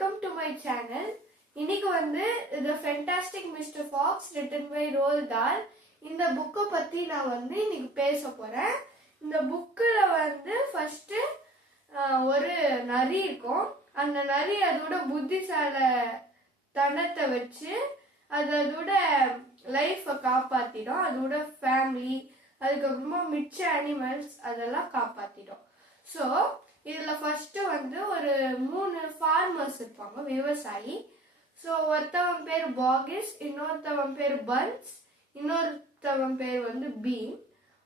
welcome to my channel. இன்னைக்கு வந்து The Fantastic Mr. Fox written by Roald Dahl. இந்த புக்கை பத்தி நான் வந்து இன்னைக்கு பேச போறேன். இந்த புக்கில் வந்து ஃபர்ஸ்ட் ஒரு நரி இருக்கும். அந்த நரி அதோட புத்திசால தனத்தை வச்சு அதோட லைஃபை காப்பாத்திடும். அதோட ஃபேமிலி, அதுக்கப்புறமா மிச்ச அனிமல்ஸ் அதெல்லாம் காப்பாத்திடும். ஸோ இதுல ஃபர்ஸ்ட் வந்து ஒரு 3 ஃபார்மர்ஸ் இருப்பாங்க, விவசாயி. ஸோ ஒருத்தவன் பேர் பாகிஸ், இன்னொருத்தவன் பேர் பன்ஸ், இன்னொருத்தவன் பேர் வந்து பீன்.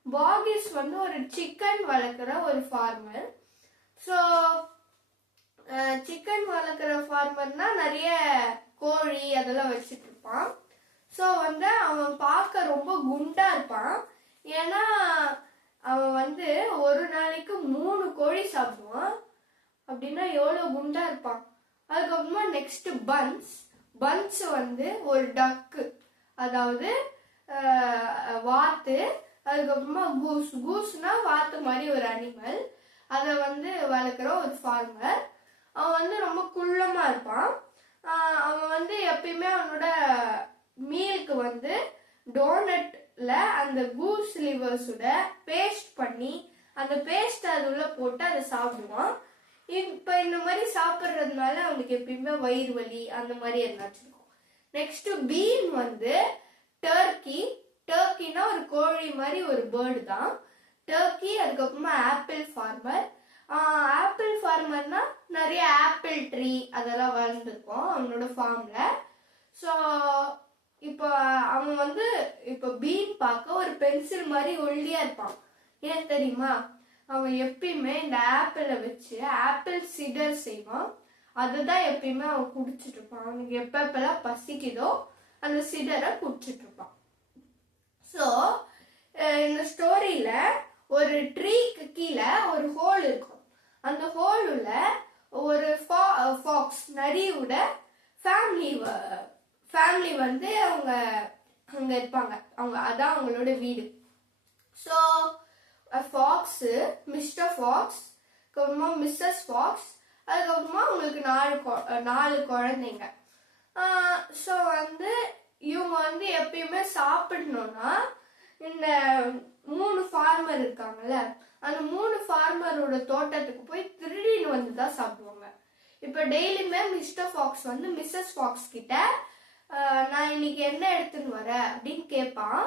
பாகிஸ் வந்து ஒரு சிக்கன் வளர்க்குற ஒரு ஃபார்மர். ஸோ சிக்கன் வளர்க்குற ஃபார்மர்னா நிறைய கோழி அதெல்லாம் வச்சுட்டு இருப்பான். ஸோ வந்து அவன் பார்க்க ரொம்ப குண்டா இருப்பான். ஏன்னா அவன் வந்து ஒரு நாளைக்கு 3 கோழி சாப்பிடுவான். அப்படின்னா எவ்வளோ குண்டா இருப்பான். அதுக்கப்புறமா நெக்ஸ்ட் பன்ஸ் வந்து ஒரு டக்கு, அதாவது வாத்து. அதுக்கப்புறமா கூஸ்னா வாத்து மாதிரி ஒரு அனிமல், அதை வந்து வளர்க்குற ஒரு ஃபார்மர். அவன் வந்து ரொம்ப குள்ளமா இருப்பான். அவன் வந்து எப்பயுமே அவனோட மீலுக்கு வந்து டோனட்ல அந்த கூஸ் லிவர்ஸோட பேஸ்ட் பண்ணி அந்த பேஸ்ட் அது உள்ள போட்டு அதை சாப்பிடுவான். இப்ப இந்த மாதிரி சாப்பிட்றதுனால அவனுக்கு எப்பயுமே வயிறு வலி அந்த மாதிரி என்னாச்சும். நெக்ஸ்ட் பீன் வந்து டர்க்கினா ஒரு கோழி மாதிரி ஒரு பேர்டு தான். டர்க்கி. அதுக்கப்புறமா ஆப்பிள் ஃபார்மர்னா நிறைய ஆப்பிள் ட்ரீ அதெல்லாம் வளர்ந்துருக்கும் அவனோட ஃபார்ம்ல. ஸோ இப்போ அவன் வந்து இப்போ பீன் பார்க்க ஒரு பென்சில் மாதிரி ஒல்லியா இருப்பான். ஏன் தெரியுமா? அவன் எப்பயுமே இந்த ஆப்பிளை வச்சு ஆப்பிள் சிடர் செய்வான். அதுதான் எப்பயுமே அவன் குடிச்சிட்டு இருப்பான். அவனுக்கு எப்பெல்லாம் பசிக்குதோ அந்த சிடரை குடிச்சிட்டு இருப்பான். ஸோ இந்த ஸ்டோரியில ஒரு ட்ரீக்கு கீழே ஒரு ஹோல் இருக்கும். அந்த ஹோல் உள்ள ஒரு ஃபாக்ஸ் நரியோட ஃபேமிலி வந்து அவங்க அங்க இருப்பாங்க. அதான் அவங்களோட வீடு. ஸோ ஃபாக்ஸ், மிஸ்டர் ஃபாக்ஸ், அதுக்கப்புறமா மிஸ்ஸஸ் ஃபாக்ஸ், அதுக்கப்புறமா அவங்களுக்கு 4 குழந்தைங்க. ஸோ வந்து இவங்க வந்து எப்பயுமே சாப்பிடணும்னா இந்த 3 ஃபார்மர் இருக்காங்கல்ல, அந்த 3 ஃபார்மரோட தோட்டத்துக்கு போய் திருடின்னு வந்து தான் சாப்பிடுவாங்க. இப்போ டெய்லியுமே மிஸ்டர் ஃபாக்ஸ் வந்து மிஸ்ஸஸ் ஃபாக்ஸ் கிட்ட நான் இன்னைக்கு என்ன எடுத்துன்னு வரேன் அப்படின்னு கேட்பான்.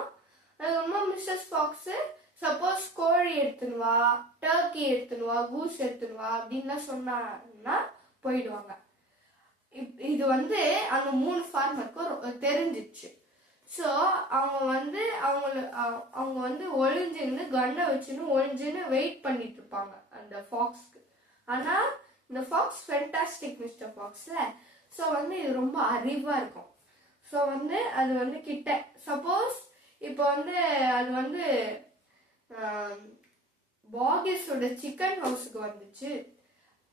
அதுக்கப்புறமா மிஸ்ஸஸ் ஃபாக்ஸ் சப்போஸ் கோழி எடுத்துன்னு வா, டர்க்கி எடுத்துன்னு வா, கூஸ் எடுத்துன்னு வா அப்படின்லாம் சொன்னா போயிடுவாங்க. இது வந்து அந்த 3 ஃபார்மருக்கும் தெரிஞ்சிச்சு. ஸோ அவங்க வந்து ஒளிஞ்சுன்னு கன்னை வச்சுன்னு ஒளிஞ்சுன்னு வெயிட் பண்ணிட்டு இருப்பாங்க அந்த ஃபாக்ஸ்க்கு. ஆனா இந்த ஃபாக்ஸ் ஃபேண்டாஸ்டிக் மிஸ்டர் ஃபாக்ஸ்ல ஸோ வந்து இது ரொம்ப அறிவா இருக்கும். ஸோ வந்து அது வந்து கிட்ட சப்போஸ் இப்போ வந்து அது வந்து பாகிஸோட சிக்கன் ஹவுஸுக்கு வந்துச்சு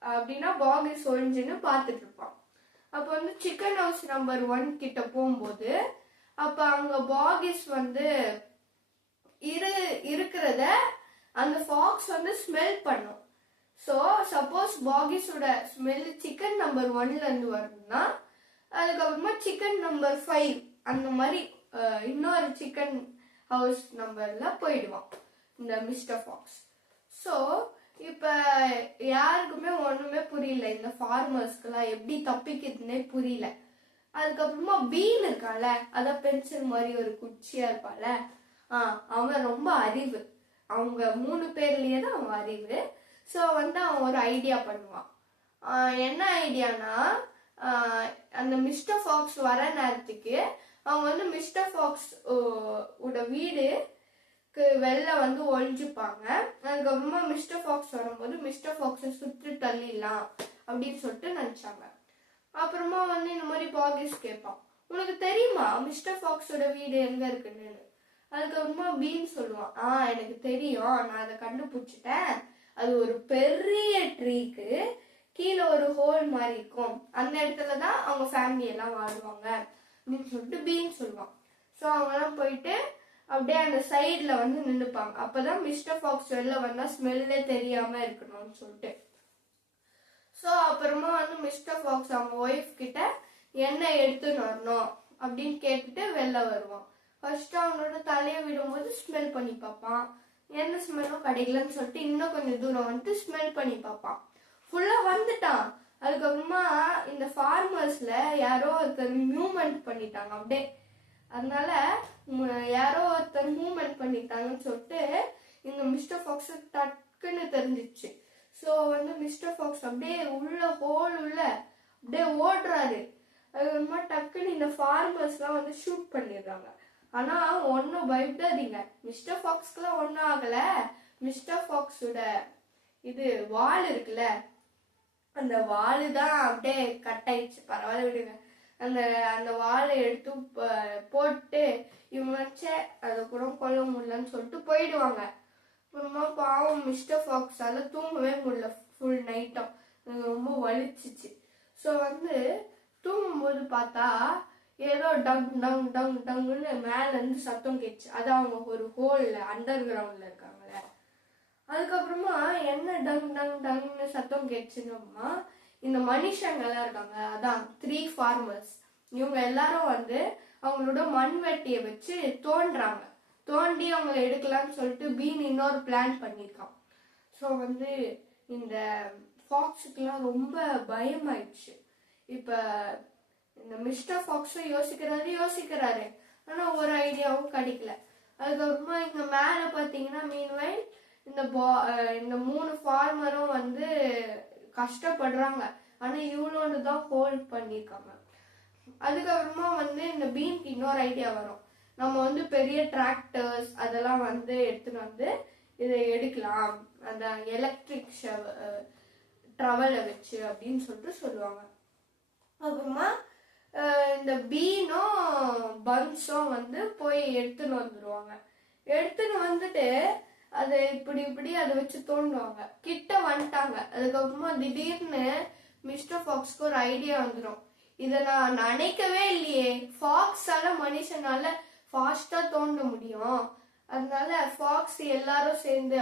அப்படின்னா பாகிஸ் ஒழிஞ்சுன்னு பார்த்துட்டு இருப்பான். அப்போ வந்து சிக்கன் ஹவுஸ் நம்பர் 1 கிட்ட போகும்போது அப்ப அங்க பாகிஸ் வந்து இருக்கிறத அந்த ஃபாக்ஸ் வந்து ஸ்மெல் பண்ணும். ஸோ சப்போஸ் பாகிஸோட ஸ்மெல் சிக்கன் நம்பர் 1ல இருந்து வருதுன்னா அதுக்கப்புறமா சிக்கன் நம்பர் 5 அந்த மாதிரி இன்னொரு சிக்கன் ஹவுஸ் நம்பர்ல போயிடுவான் இந்த மிஸ்டர் ஃபாக்ஸ். ஸோ இப்ப யாருக்குமே ஒண்ணுமே புரியல, இந்த ஃபார்மர்ஸ்க்குலாம் எப்படி தப்பிக்கிறதுனே புரியல. அதுக்கப்புறமா பீன் இருக்கால, அதான் பென்சில் மாதிரி ஒரு குச்சியா இருப்பால, அவன் ரொம்ப அறிவு. அவங்க 3 பேர்லயே தான் அவன் அறிவு. ஸோ வந்து அவன் ஒரு ஐடியா பண்ணுவான். என்ன ஐடியானா, அந்த மிஸ்டர் ஃபாக்ஸ் வர நேரத்துக்கு அவங்க வந்து மிஸ்டர் ஃபாக்ஸ் ஓட வீடுக்கு வெளில வந்து ஒழிஞ்சுப்பாங்க. அதுக்கப்புறமா மிஸ்டர் ஃபாக்ஸ் வரும்போது மிஸ்டர் ஃபாக்ஸை சுற்றி தள்ளிடலாம் அப்படின்னு சொல்லிட்டு நினைச்சாங்க. அப்புறமா வந்து இந்த மாதிரி பாகிஸ் கேட்பான், உனக்கு தெரியுமா மிஸ்டர் ஃபாக்ஸோட வீடு எங்க இருக்குன்னு? அதுக்கப்புறமா பீன் சொல்லுவான், எனக்கு தெரியும், நான் அதை கண்டுபிடிச்சிட்டேன். அது ஒரு பெரிய ட்ரீக்கு கீழே ஒரு ஹோல் மாதிரி இருக்கும், அந்த இடத்துலதான் அவங்க ஃபேமிலி எல்லாம் வாழ்வாங்க அப்படின்னு சொல்லிட்டு பீன் சொல்லுவான். ஸோ அவங்கெல்லாம் போயிட்டு அப்படியே அந்த சைட்ல வந்து நின்றுப்பாங்க. அப்பதான் மிஸ்டர் ஃபாக்ஸ் வெளில வந்தா ஸ்மெல்லே தெரியாம இருக்கணும்னு சொல்லிட்டு. ஸோ அப்புறமா வந்து மிஸ்டர் ஃபாக்ஸ் அவங்க ஒய்ஃப் கிட்ட என்ன எடுத்துன்னு வரணும் அப்படின்னு கேட்டுட்டு வெளில வருவான். ஃபர்ஸ்ட் அவனோட தலையை விடும்போது ஸ்மெல் பண்ணி பார்ப்பான். எந்த ஸ்மெல்லும் கிடைக்கலன்னு சொல்லிட்டு இன்னும் கொஞ்சம் தூரம் வந்துட்டு ஸ்மெல் பண்ணி பார்ப்பான். ஃபுல்லா வந்துட்டான். அதுக்கப்புறமா இந்த ஃபார்மர்ஸ்ல யாரோ ஒருத்தர் மூவ்மெண்ட் பண்ணிட்டாங்க அப்படியே. அதனால யாரோ ஒருத்தர் மூவ்மெண்ட் பண்ணிட்டாங்கன்னு சொல்லிட்டு இந்த மிஸ்டர் ஃபாக்ஸ் டக்குன்னு தெரிஞ்சிச்சு. ஸோ வந்து மிஸ்டர் ஃபாக்ஸ் அப்படியே உள்ள ஹோல் உள்ள அப்படியே ஓடுறாரு. அதுக்கப்புறமா டக்குன்னு இந்த ஃபார்மர்ஸ்லாம் வந்து ஷூட் பண்ணிடுறாங்க. ஆனா ஒன்னும் பயப்படாதீங்க, மிஸ்டர் ஃபாக்ஸ்க்குலாம் ஒன்றும் ஆகல. மிஸ்டர் ஃபாக்ஸோட இது வால் இருக்குல்ல, அந்த வாலு தான் அப்படியே கட் ஆயிடுச்சு. பரவாயில்ல விடுங்க. அந்த அந்த வாழை எடுத்து போட்டு இவங்க வச்சே அதை கூட கொல்ல முடியலன்னு சொல்லிட்டு போயிடுவாங்க. அப்புறமா பாவம் மிஸ்டர் ஃபாக்ஸால தூங்கவே முடியல ஃபுல் நைட்டும். ரொம்ப வலிச்சிச்சு. ஸோ வந்து தூங்கும்போது பார்த்தா ஏதோ டங் டங் டங் டங்குன்னு மேலேருந்து சத்தம் கேட்டுச்சு. அது அவங்க ஒரு ஹோல்ல அண்டர் கிரவுண்ட்ல இருக்காங்கல்ல. அதுக்கப்புறமா என்ன டங் டங் டங்னு சத்தம் கேட்டுச்சுன்னா இந்த மனுஷங்கெல்லாம் இருக்காங்க, அதான் 3 ஃபார்மர்ஸ். இவங்க எல்லாரும் வந்து அவங்களோட மண்வெட்டியை வச்சு தோண்டி அவங்கள எடுக்கலாம்னு சொல்லிட்டு பீன் இன்னொரு பிளான் பண்ணியிருக்கான். ஸோ வந்து இந்த ஃபாக்ஸுக்கெல்லாம் ரொம்ப பயமாயிடுச்சு. இப்போ இந்த மிஸ்டர் ஃபாக்ஸும் யோசிக்கிறாரு, ஆனால் ஒரு ஐடியாவும் கிடைக்கல. அதுக்கப்புறமா இங்கே மேலே பார்த்தீங்கன்னா மீன்வைல் இந்த 3 ஃபார்மரும் வந்து கஷ்டப்படுறாங்க. ஆனா இவ்வளோன்னு தான் ஹோல்ட் பண்ணிருக்காங்க. அதுக்கப்புறமா வந்து இந்த பீனுக்கு இன்னொரு ஐடியா வரும். நம்ம வந்து பெரிய டிராக்டர்ஸ் அதெல்லாம் வந்து எடுத்துன்னு வந்து இதை எடுக்கலாம், அந்த எலக்ட்ரிக் ட்ரவலை வச்சு அப்படின்னு சொல்லிட்டு சொல்லுவாங்க. அப்புறமா இந்த பீனும் பன்ஸும் வந்து போய் எடுத்துன்னு வந்துடுவாங்க. எடுத்துன்னு வந்துட்டு அதை இப்படி அதை வச்சு தோண்டுவாங்க. கிட்ட வந்துட்டாங்க. அதுக்கப்புறமா திடீர்னு மிஸ்டர் ஃபாக்ஸ்க்கு ஒரு ஐடியா வந்துடும். இதை நான் நினைக்கவே இல்லையே, ஃபாக்ஸால மனுஷனால ஃபாஸ்டா தோண்ட முடியும். அதனால ஃபாக்ஸ் எல்லாரும் சேர்ந்து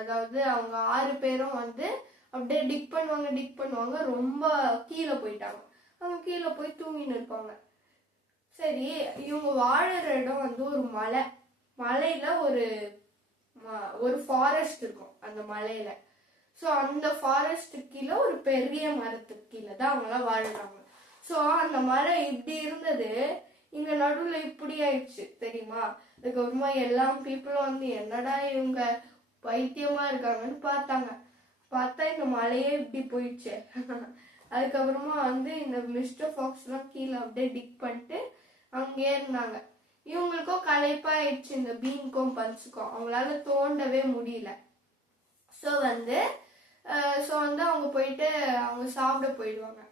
அதாவது அவங்க 6 பேரும் வந்து அப்படியே டிக் பண்ணுவாங்க. ரொம்ப கீழே போயிட்டாங்க. அவங்க கீழே போய் தூங்கின்னு இருப்பாங்க. சரி, இவங்க வாழற இடம் வந்து ஒரு மலையில ஒரு ஃபாரஸ்ட் இருக்கும் அந்த மலையில. ஸோ அந்த ஃபாரஸ்ட் கீழே ஒரு பெரிய மரத்துக்கு கீழே தான் அவங்களாம் வாழ்றாங்க. ஸோ அந்த மரம் இப்படி இருந்தது, இங்க நடுவில் இப்படி ஆயிடுச்சு தெரியுமா. அதுக்கப்புறமா எல்லா பீப்புளும் வந்து என்னடா இவங்க பைத்தியமா இருக்காங்கன்னு பார்த்தா இந்த மலையே இப்படி போயிடுச்சு. அதுக்கப்புறமா வந்து இந்த மிஸ்டர் ஃபாக்ஸ்லாம் கீழே அப்படியே டிக் பண்ணிட்டு அங்கேயே இருந்தாங்க. இவங்களுக்கும் களைப்பாயிடுச்சு, இந்த பீனுக்கும் பன்ஸுக்கும். அவங்களால தோண்டவே முடியல. ஸோ வந்து அவங்க போயிட்டு அவங்க சாப்பிட போயிடுவாங்க.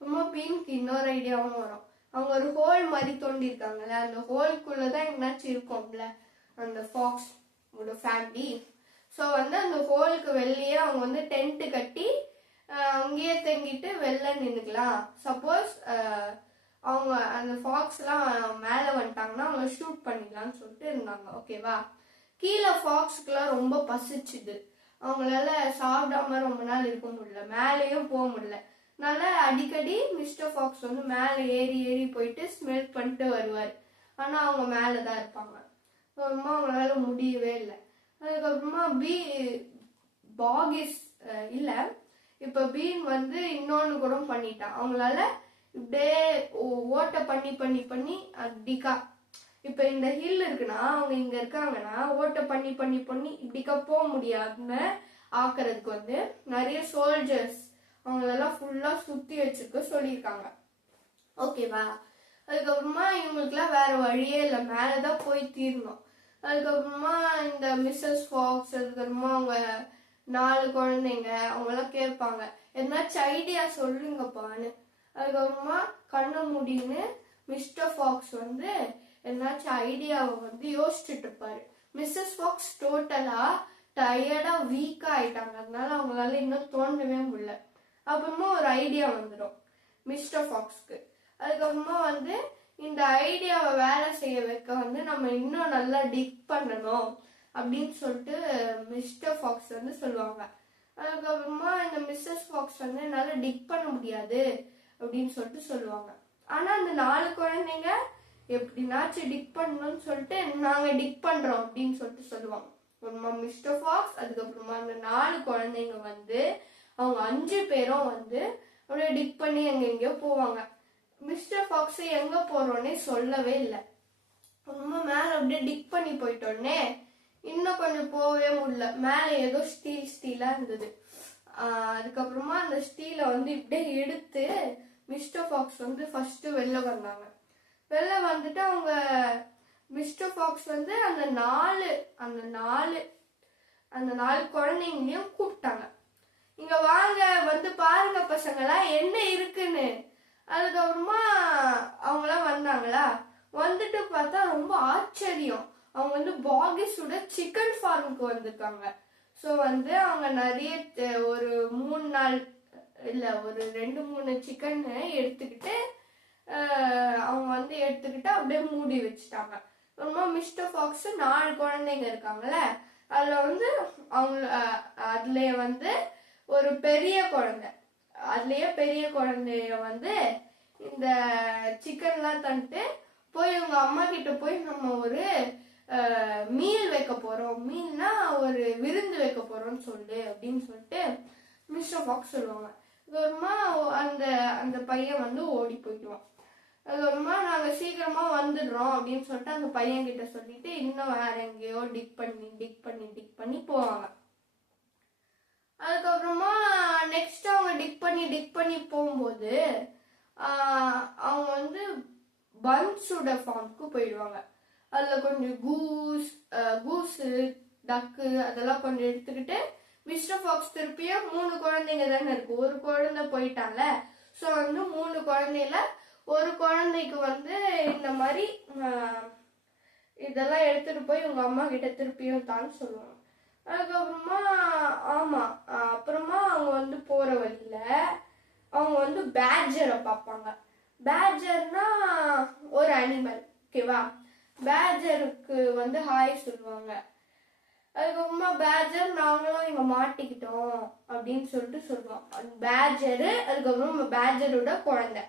ரொம்ப பீனுக்கு இன்னொரு ஐடியாவும் வரும். அவங்க ஒரு ஹோல் மாதிரி தோண்டிருக்காங்கல்ல, அந்த ஹோல்குள்ளதான் எங்கேனாச்சும் இருக்கும்ல அந்த ஃபாக்ஸ் ஃபேமிலி. ஸோ வந்து அந்த ஹோலுக்கு வெளியே அவங்க வந்து டென்ட் கட்டி அங்கேயே தங்கிட்டு வெளில நின்றுக்கலாம். சப்போஸ் அவங்க அந்த ஃபாக்ஸ்லாம் மேலே வந்துட்டாங்கன்னா அவங்க ஷூட் பண்ணிக்கலாம்னு சொல்லிட்டு இருந்தாங்க. ஓகேவா. கீழே ஃபாக்ஸுக்குலாம் ரொம்ப பசிச்சுது. அவங்களால சாப்பிடாம ரொம்ப நாள் இருக்க முடியல, மேலேயும் போக முடியல. அதனால அடிக்கடி மிஸ்டர் ஃபாக்ஸ் வந்து மேலே ஏறி போயிட்டு ஸ்மெல் பண்ணிட்டு வருவார். ஆனால் அவங்க மேலே தான் இருப்பாங்க. அப்புறமா அவங்களால முடியவே இல்லை. அதுக்கப்புறமா பாகிஸ் இல்லை, இப்போ பீன் வந்து இன்னொன்று கூட பண்ணிட்டான். அவங்களால இப்படியே ஓட்டை பண்ணி அப்படிக்கா இப்ப இந்த ஹில் இருக்குன்னா அவங்க இங்க இருக்காங்கன்னா ஓட்டை பண்ணி இப்படிக்கா போக முடியாம ஆக்குறதுக்கு வந்து நிறைய சோல்ஜர்ஸ் அவங்களெல்லாம் ஃபுல்லா சுத்தி வச்சிருக்க சொல்லியிருக்காங்க. ஓகேவா. அதுக்கப்புறமா இவங்களுக்குலாம் வேற வழியே இல்லை, மேலதான் போய் தீரணும். அதுக்கப்புறமா இந்த மிஸ்ஸஸ் ஃபாக்ஸ், அதுக்கப்புறமா அவங்க 4 குழந்தைங்க அவங்கெல்லாம் கேட்பாங்க, எதனாச்சும் ஐடியா சொல்லுங்கப்பான்னு. அதுக்கப்புறமா கண்ணை மூடின்னு மிஸ்டர் ஃபாக்ஸ் வந்து என்னாச்சும் ஐடியாவை வந்து யோசிச்சுட்டு இருப்பாரு. மிஸ்ஸஸ் ஃபாக்ஸ் டோட்டலா டயர்டா வீக்கா ஆயிட்டாங்க. அதனால அவங்களால இன்னும் தோண்டவே முடியல. அப்புறமா ஒரு ஐடியா வந்துடும் மிஸ்டர் ஃபாக்ஸ்க்கு. அதுக்கப்புறமா வந்து இந்த ஐடியாவை வேலை செய்ய வைக்க வந்து நம்ம இன்னும் நல்லா டிக் பண்ணணும் அப்படின்னு சொல்லிட்டு மிஸ்டர் ஃபாக்ஸ் வந்து சொல்லுவாங்க. அதுக்கப்புறமா இந்த மிஸ்ஸஸ் ஃபாக்ஸ் வந்து என்னால டிக் பண்ண முடியாது அப்படின்னு சொல்லிட்டு சொல்லுவாங்க. ஆனா அந்த 4 குழந்தைங்க எப்படினாச்சும் டிக் பண்ணணும்னு சொல்லிட்டு நாங்க டிக் பண்றோம் அப்படின்னு சொல்லிட்டு சொல்லுவாங்க. அப்புறமா மிஸ்டர் ஃபாக்ஸ் அதுக்கப்புறமா அந்த 4 குழந்தைங்க வந்து அவங்க 5 பேரும் வந்து அப்படியே டிக் பண்ணி எங்கெங்கயோ போவாங்க. மிஸ்டர் ஃபாக்ஸ் எங்க போறோன்னே சொல்லவே இல்லை. ரொம்ப மேல அப்படியே டிக் பண்ணி போயிட்டோன்னே இன்னும் கொஞ்சம் போகவே முடியல. மேல ஏதோ ஸ்டீலா இருந்தது. அதுக்கப்புறமா அந்த ஸ்டீலை வந்து இப்படியே எடுத்து மிஸ்டர் ஃபாக்ஸ் வந்து ஃபர்ஸ்ட் வெளில வந்தாங்க. வெளில வந்துட்டு அவங்க மிஸ்டர் ஃபாக்ஸ் வந்து அந்த நாலு குழந்தைங்களையும் கூப்பிட்டாங்க. இங்க வாங்க, வந்து பாருங்க பசங்களா என்ன இருக்குன்னு. அதுக்கப்புறமா அவங்களாம் வந்தாங்களா, வந்துட்டு பார்த்தா ரொம்ப ஆச்சரியம். அவங்க வந்து பாகிஸோட சிக்கன் ஃபார்முக்கு வந்திருக்காங்க. ஸோ வந்து அவங்க நிறைய ஒரு 3 இல்லை ஒரு 2-3 சிக்கன் எடுத்துக்கிட்டு அவங்க வந்து எடுத்துக்கிட்டு அப்படியே மூடி வச்சுட்டாங்க. அப்புறமா மிஸ்டர் ஃபாக்ஸ் 4 குழந்தைங்க இருக்காங்கல்ல, அதுல வந்து அதுலயே வந்து ஒரு பெரிய குழந்தை, பெரிய குழந்தைய வந்து இந்த சிக்கன்லாம் தந்துட்டு போய் உங்க அம்மா கிட்ட போய் நம்ம ஒரு மீல் வைக்க போறோம், மீல்னா ஒரு விருந்து வைக்க போறோம்னு சொல்லு அப்படின்னு சொல்லிட்டு மிஸ்டர் ஃபாக்ஸ் சொல்லுவாங்க. அதுக்கப்புறமா அந்த பையன் வந்து ஓடி போயிடுவான். அதுக்கப்புறமா நாங்க சீக்கிரமா வந்துடுறோம் அப்படின்னு சொல்லிட்டு அந்த பையன் கிட்ட சொல்லிட்டு இன்னும் வேற எங்கேயோ டிக் பண்ணி போவாங்க. அதுக்கப்புறமா நெக்ஸ்ட் அவங்க டிக் பண்ணி போகும்போது அவங்க வந்து பன்ஸோட ஃபார்முக்கு போயிடுவாங்க. அதுல கொஞ்சம் கூஸு டக்கு அதெல்லாம் கொஞ்சம் எடுத்துக்கிட்டு மிஸ்டர் ஃபாக்ஸ் திருப்பியும் 3 குழந்தைங்க தானே இருக்கு, ஒரு குழந்தை போயிட்டால. ஸோ வந்து 3 குழந்தையில ஒரு குழந்தைக்கு வந்து இந்த மாதிரி இதெல்லாம் எடுத்துட்டு போய் உங்க அம்மா கிட்ட திருப்பியும் தான் சொல்லுவாங்க. அதுக்கப்புறமா அப்புறமா அவங்க வந்து போற வழியில அவங்க வந்து பேட்ஜரை பார்ப்பாங்க. பேட்ஜர்னா ஒரு அனிமல், ஓகேவா? பேட்ஜருக்கு வந்து ஹாய் சொல்லுவாங்க. அதுக்கப்புறமா பேட்ஜர் நாங்களும் இங்க மாட்டிக்கிட்டோம் அப்படின்னு சொல்லிட்டு சொல்லுவோம். பேட்ஜரு அதுக்கப்புறமா பேட்ஜரோட குழந்தை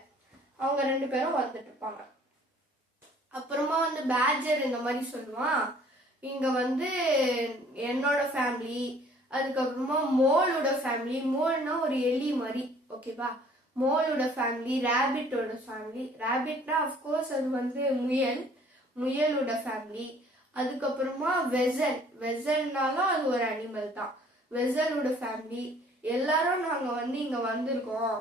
அவங்க 2 பேரும் வந்துட்டு இருப்பாங்க. அப்புறமா வந்து பேட்ஜர் இந்த மாதிரி சொல்லுவான், இங்க வந்து என்னோட ஃபேமிலி, அதுக்கப்புறமா மோலோட ஃபேமிலி, மோல்னா ஒரு எலி மாதிரி, ஓகேவா? மோலோட ஃபேமிலி, ரேபிட்டோட ஃபேமிலி, ரேபிட்னா அஃப்கோர்ஸ் அது வந்து முயலோட ஃபேமிலி, அதுக்கப்புறமா வெசல்னாலும் அது ஒரு அனிமல் தான், வெசலோட ஃபேமிலி, எல்லாரும் நாங்க வந்து இங்க வந்திருக்கோம்.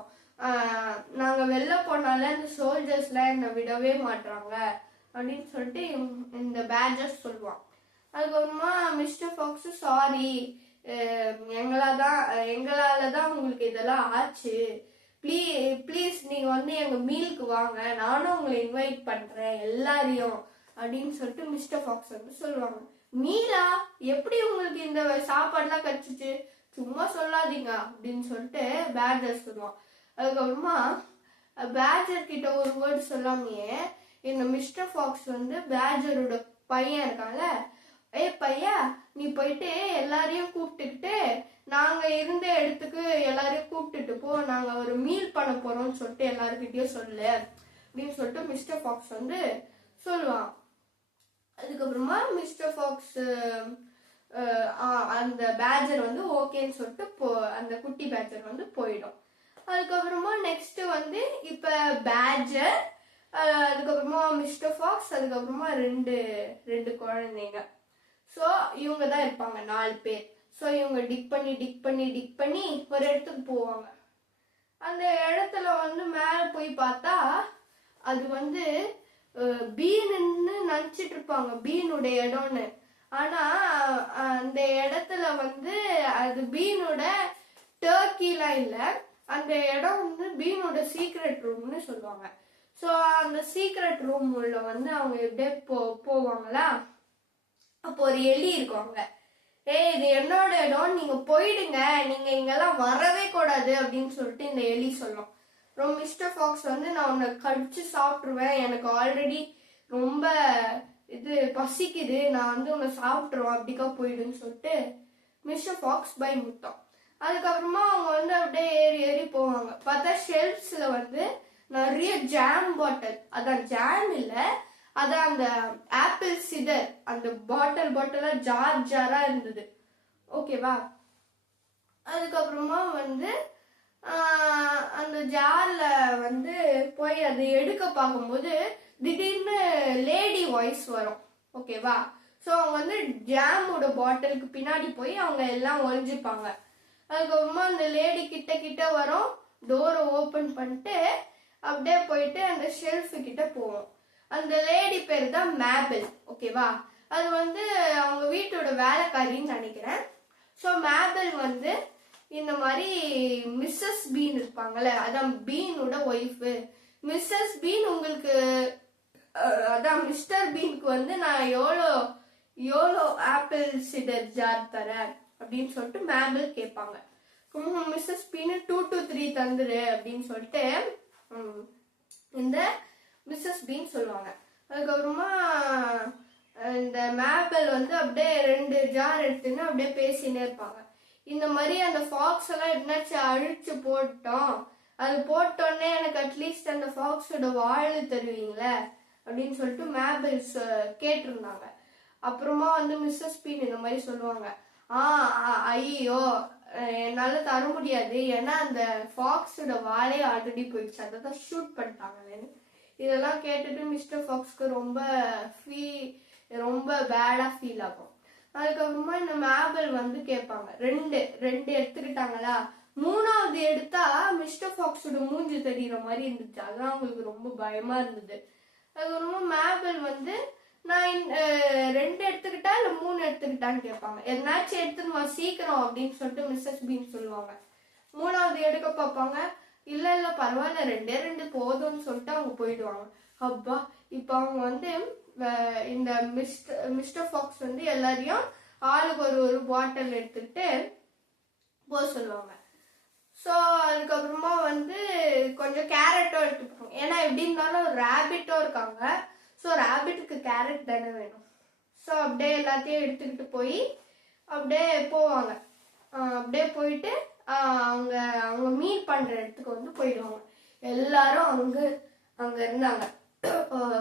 நாங்க வெளில போனால இந்த சோல்ஜர்ஸ்லாம் என்னை விடவே மாட்டாங்க அப்படின்னு சொல்லிட்டு இந்த பேட்ஜர்ஸ் சொல்லுவான். அதுக்கப்புறமா மிஸ்டர் ஃபாக்ஸ் சாரி, எங்களால தான் உங்களுக்கு இதெல்லாம் ஆச்சு, ப்ளீஸ் நீங்க வந்து எங்க மீலுக்கு வாங்க, நானும் உங்களை இன்வைட் பண்றேன் எல்லாரையும் அப்படின்னு சொல்லிட்டு மிஸ்டர் ஃபாக்ஸ் வந்து சொல்லுவாங்க. மீலா, எப்படி உங்களுக்கு இந்த சாப்பாடுலாம் கிடைச்சிச்சு, சும்மா சொல்லாதீங்க அப்படின்னு சொல்லிட்டு பேட்ஜர் சொல்லுவான். அதுக்கப்புறமா பேட்ஜர் கிட்ட ஒரு வேர்டு சொல்லாமையே இந்த மிஸ்டர் ஃபாக்ஸ் வந்து பேட்ஜரோட பையன் இருக்காங்க, பையா நீ போயிட்டு எல்லாரையும் கூப்பிட்டுக்கிட்டு நாங்க இருந்த இடத்துக்கு எல்லாரையும் கூப்பிட்டுட்டு போ, நாங்க ஒரு மீல் பண்ண போறோம்னு சொல்லிட்டு எல்லாருக்கிட்டையும் சொல்லு அப்படின்னு சொல்லிட்டு மிஸ்டர் ஃபாக்ஸ் வந்து சொல்லுவான். அதுக்கப்புறமா மிஸ்டர் ஃபாக்ஸ் அந்த பேட்ஜர் வந்து ஓகேன்னு சொல்லிட்டு அந்த குட்டி பேட்ஜர் வந்து போயிடும். அதுக்கப்புறமா நெக்ஸ்ட் வந்து இப்ப பேட்ஜர், அதுக்கப்புறமா மிஸ்டர் ஃபாக்ஸ், அதுக்கப்புறமா ரெண்டு குழந்தைங்க. ஸோ இவங்க தான் இருப்பாங்க 4 பேர். ஸோ இவங்க டிக் பண்ணி ஒரு இடத்துக்கு போவாங்க. அந்த இடத்துல வந்து மேலே போய் பார்த்தா அது வந்து பீனுன்னு நினச்சிட்டு இருப்பாங்க, பீனுடைய இடம்னு. ஆனா அந்த இடத்துல வந்து அது பீனோட டர்க்கிலாம் இல்லை, அந்த இடம் வந்து பீனோட சீக்ரெட் ரூம்னு சொல்லுவாங்க. ஸோ அந்த சீக்ரெட் ரூம் உள்ள வந்து அவங்க எப்படியே போவாங்களா, அப்போ ஒரு எலி இருக்குவாங்க. இது என்னோட இடம், நீங்க போயிடுங்க, நீங்க இங்கெல்லாம் வரவே கூடாது அப்படின்னு சொல்லிட்டு இந்த எலி சொல்லும். அப்புறம் மிஸ்டர் ஃபாக்ஸ் வந்து நான் உன்னை கடிச்சு சாப்பிட்டுருவேன், எனக்கு ஆல்ரெடி ரொம்ப பசிக்குது, நான் வந்து உன்னை சாப்பிட்டுருவேன், அப்படிக்கா போயிடுன்னு சொல்லிட்டு மிஸ்டர் ஃபாக்ஸ் பயமுறுத்தான். அதுக்கப்புறமா அவங்க வந்து அப்படியே ஏறி ஏறி போவாங்க. பார்த்தா ஷெல்ஃப்ஸ்ல வந்து நிறைய ஜாம் பாட்டில், அதான் ஜாம் இல்லை, அதான் அந்த ஆப்பிள் சிடர், அந்த பாட்டிலா ஜார் ஜாரா இருந்தது. ஓகேவா? அதுக்கப்புறமா வந்து அந்த ஜார்ல வந்து போய் அதை எடுக்க பார்க்கும்போது திடீர்னு லேடி வாய்ஸ் வரும். ஓகேவா? ஸோ அவங்க வந்து ஜாமோட பாட்டிலுக்கு பின்னாடி போய் அவங்க எல்லாம் ஒழிஞ்சுப்பாங்க. அதுக்கப்புறமா அந்த லேடி கிட்ட கிட்ட வரும், டோரை ஓப்பன் பண்ணிட்டு அப்படியே போயிட்டு அந்த ஷெல்ஃபு கிட்ட போவோம். அந்த லேடி பேர் தான் மேபிள். ஓகேவா? அது வந்து அவங்க வீட்டோட வேலைக்காரின்னு நினைக்கிறேன். ஸோ மேபிள் வந்து இந்த மாதிரி மிஸ்ஸஸ் பீன் இருப்பாங்கல்ல, அதான் பீனோட ஒய்ஃபு. மிஸ்ஸஸ் பீன் உங்களுக்கு அதான் மிஸ்டர் பீனுக்கு வந்து நான் எவ்வளோ ஆப்பிள் சிடர் ஜார் தரேன் அப்படின்னு சொல்லிட்டு மேபிள் கேட்பாங்க. மிஸ்ஸஸ் பீனு 2 to 3 தந்துரு அப்படின்னு சொல்லிட்டு இந்த மிஸ்ஸஸ் பீன் சொல்லுவாங்க. அதுக்கப்புறமா இந்த மேபிள் வந்து அப்படியே 2 ஜார் எடுத்துன்னு அப்படியே பேசினே இருப்பாங்க. இந்த மாதிரி அந்த ஃபாக்ஸ் எல்லாம் என்னாச்சும் அழிச்சு போட்டோம், அது போட்டோன்னே எனக்கு அட்லீஸ்ட் அந்த ஃபாக்ஸோட வாழ் தருவீங்களே அப்படின்னு சொல்லிட்டு மேபிள்ஸ் கேட்டிருந்தாங்க. அப்புறமா வந்து மிஸ்ஸஸ் பீன் இந்த மாதிரி சொல்லுவாங்க, ஐயோ என்னால தர முடியாது, ஏன்னா அந்த ஃபாக்ஸோட வாழே ஆல்ரெடி போயிடுச்சு, அதை தான் ஷூட் பண்ணிட்டாங்கன்னு. இதெல்லாம் கேட்டுட்டு மிஸ்டர் ஃபாக்ஸ்க்கு ரொம்ப பேடா ஃபீல் ஆகும். அதுக்கப்புறமா இந்த மேபிள் வந்து கேட்பாங்க, ரெண்டு எடுத்துக்கிட்டாங்களா, 3வது எடுத்தா மிஸ்டர் ஃபாக்ஸோட மூஞ்சி தெரியுற மாதிரி இருந்துச்சு, அதெல்லாம் அவங்களுக்கு ரொம்ப பயமா இருந்தது. அதுக்கப்புறமா மேபிள் வந்து நான் 2 எடுத்துக்கிட்டா இல்ல 3 எடுத்துக்கிட்டான்னு கேட்பாங்க. என்னாச்சும் எடுத்துருமா சீக்கிரம் அப்படின்னு சொல்லிட்டு மிஸ்ஸஸ் பீன் சொல்லுவாங்க. 3வது எடுக்க பார்ப்பாங்க, இல்ல பரவாயில்ல 2 போதும்னு சொல்லிட்டு அவங்க போயிடுவாங்க. அப்பா, இப்ப அவங்க வந்து இந்த மிஸ்டர் ஃபாக்ஸ் வந்து எல்லாரையும் ஆளுக்கு ஒரு பாட்டில் எடுத்துக்கிட்டு போக சொல்லுவாங்க. ஸோ அதுக்கப்புறமா வந்து கொஞ்சம் கேரட்டும் எடுத்துப்பாங்க, ஏன்னா எப்படி இருந்தாலும் ரேபிட்டும் இருக்காங்க. ஸோ ரேபிட்டுக்கு கேரட் தானே வேணும். ஸோ அப்படியே எல்லாத்தையும் எடுத்துக்கிட்டு போய் அப்படியே போவாங்க. அப்படியே போயிட்டு அவங்க மீட் பண்ற இடத்துக்கு வந்து போயிடுவாங்க. எல்லாரும் அங்க இருந்தாங்க.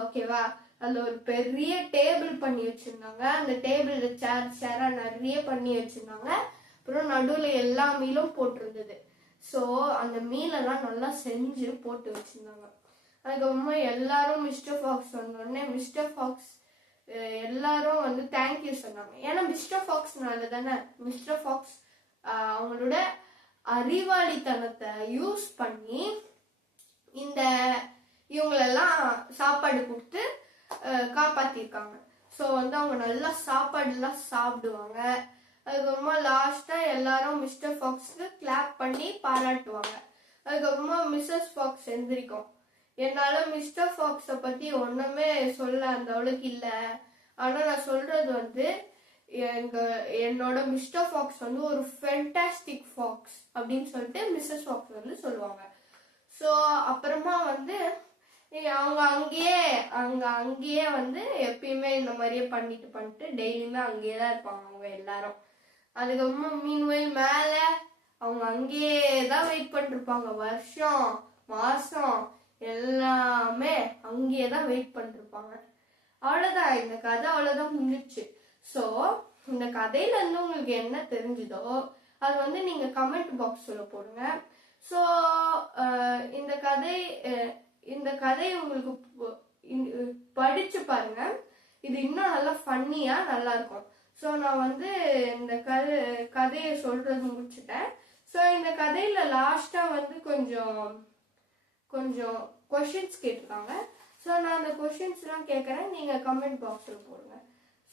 ஓகேவா? அதுல ஒரு பெரிய டேபிள் பண்ணி வச்சிருந்தாங்க. அந்த டேபிள்ல சேரா நிறைய பண்ணி வச்சிருந்தாங்க. அப்புறம் நடுவுல எல்லா மீலும் போட்டிருந்தது. ஸோ அந்த மீலெல்லாம் நல்லா செஞ்சு போட்டு வச்சிருந்தாங்க. அதுக்கப்புறமா எல்லாரும் மிஸ்டர் ஃபாக்ஸ் வந்தோடனே மிஸ்டர் ஃபாக்ஸ் எல்லாரும் வந்து தேங்க்யூ சொன்னாங்க. ஏன்னா மிஸ்டர் ஃபாக்ஸ்னால தானே. மிஸ்டர் ஃபாக்ஸ் அவங்களோட அறிவாளித்தனத்தை யூஸ் பண்ணி இவங்களெல்லாம் சாப்பாடு கொடுத்து காப்பாத்திருக்காங்க. ஸோ வந்து அவங்க நல்லா சாப்பாடுலாம் சாப்பிடுவாங்க. அதுக்கப்புறமா லாஸ்டா எல்லாரும் மிஸ்டர் ஃபாக்ஸ்க்கு கிளாப் பண்ணி பாராட்டுவாங்க. அதுக்கப்புறமா மிஸ்ஸஸ் ஃபாக்ஸ் எந்திரிக்கும், என்னால மிஸ்டர் ஃபாக்ஸை பத்தி ஒண்ணுமே சொல்ல அந்த அளவுக்கு இல்லை, ஆனா நான் சொல்றது வந்து என்னோட மிஸ்டர் ஃபாக்ஸ் வந்து ஒரு ஃபென்டாஸ்டிக் ஃபாக்ஸ் அப்படின்னு சொல்லிட்டு மிஸ்ஸஸ் ஃபாக்ஸ் வந்து சொல்லுவாங்க. ஸோ அப்புறமா வந்து அவங்க அங்கேயே வந்து எப்பயுமே இந்த மாதிரியே பண்ணிட்டு டெய்லியுமே அங்கேயே தான் இருப்பாங்க அவங்க எல்லாரும். அதுக்கப்புறமா மீன்வெயில் மேல அவங்க அங்கேயே தான் வெயிட் பண்ணிருப்பாங்க. வருஷம் மாசம் எல்லாமே அங்கேயே தான் வெயிட் பண்ணிருப்பாங்க. அவ்வளவுதான், இந்த கதை அவ்வளவுதான் முடிஞ்சிச்சு. ஸோ இந்த கதையில இருந்து உங்களுக்கு என்ன தெரிஞ்சுதோ அது வந்து நீங்க கமெண்ட் பாக்ஸ்ல போடுங்க. ஸோ இந்த கதை உங்களுக்கு படிச்சு பாருங்க, இது இன்னும் நல்லா ஃபன்னியா நல்லா இருக்கும். ஸோ நான் வந்து இந்த கதையை சொல்றது முடிச்சுட்டேன். ஸோ இந்த கதையில லாஸ்டா வந்து கொஞ்சம் கொஷின்ஸ் கேட்டிருக்காங்க. ஸோ நான் அந்த கொஷின்ஸ்லாம் கேட்குறேன், நீங்கள் கமெண்ட் பாக்ஸில் போடுங்க.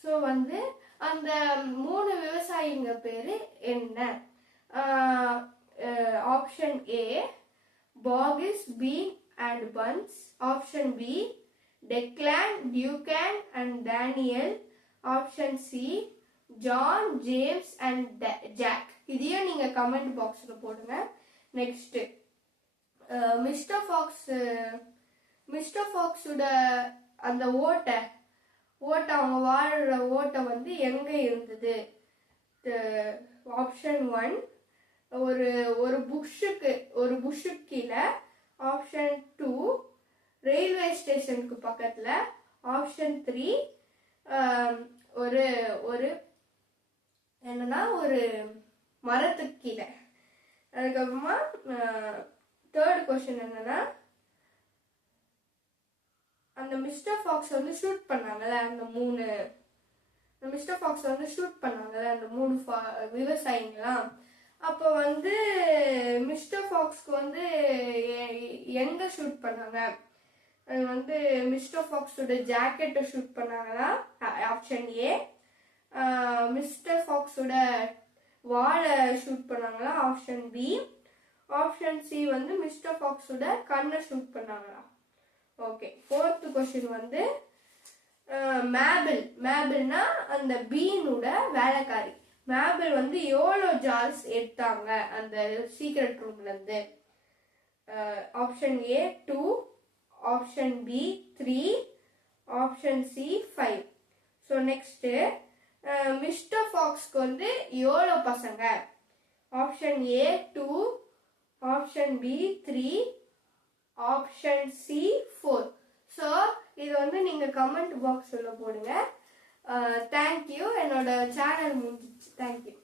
ஸோ வந்து அந்த 3 விவசாயிங்க பேர் என்ன? Option A Boggis, bean and Bunce. Option B Declan, Duncan and Daniel. Option C John, James and Jack. இதையும் நீங்கள் கமெண்ட் பாக்ஸில் போடுங்க. நெக்ஸ்ட் மிஸ்டர் ஃபாக்ஸோட அந்த ஓட்டை அவங்க வாழ்ற ஓட்டை வந்து எங்க இருந்தது? ஆப்ஷன் 1 ஒரு ஒரு புஷ்ஷுக்கு கீழே. ஆப்ஷன் 2 ரயில்வே ஸ்டேஷனுக்கு பக்கத்துல. ஆப்ஷன் 3 ஒரு ஒரு என்னன்னா ஒரு மரத்துக்கு கீழே. அதுக்கப்புறமா தேர்ட் கொஸ்டின் என்னன்னா, அந்த மிஸ்டர் ஃபாக்ஸ் வந்து ஷூட் பண்ணாங்கல்ல அந்த மூணு விவசாயிங்களாம். அப்போ வந்து மிஸ்டர் ஃபாக்ஸ்க்கு வந்து எங்க ஷூட் பண்ணாங்க? அது வந்து மிஸ்டர் ஃபாக்ஸோட ஜாக்கெட்டை ஷூட் பண்ணாங்களா? Option A. மிஸ்டர் ஃபாக்ஸோட வாழை ஷூட் பண்ணாங்களா? Option B. ஆப்ஷன் சி வந்து மிஸ்டர் ஃபாக்ஸோட கண்ணை ஷூட் பண்ணாங்களா? ஓகே. ஃபோர்த் கொஸ்டின் வந்து மேபிள்னா அந்த பீனோட வேலைக்காரி. மேபிள் வந்து எவ்வளோ ஜார்ஸ் எடுத்தாங்க அந்த சீக்ரெட் ரூம்ல இருந்து? Option A 2, option B 3, option C 5. So next mister ஃபாக்ஸ்க்கு வந்து எவ்வளோ பசங்க? Option A 2, option B 3, option C 4. So இது வந்து நீங்கள் கமெண்ட் பாக்ஸில் போடுங்க. தேங்க்யூ. என்னோட சேனல் முடிஞ்சிச்சு. தேங்க்யூ.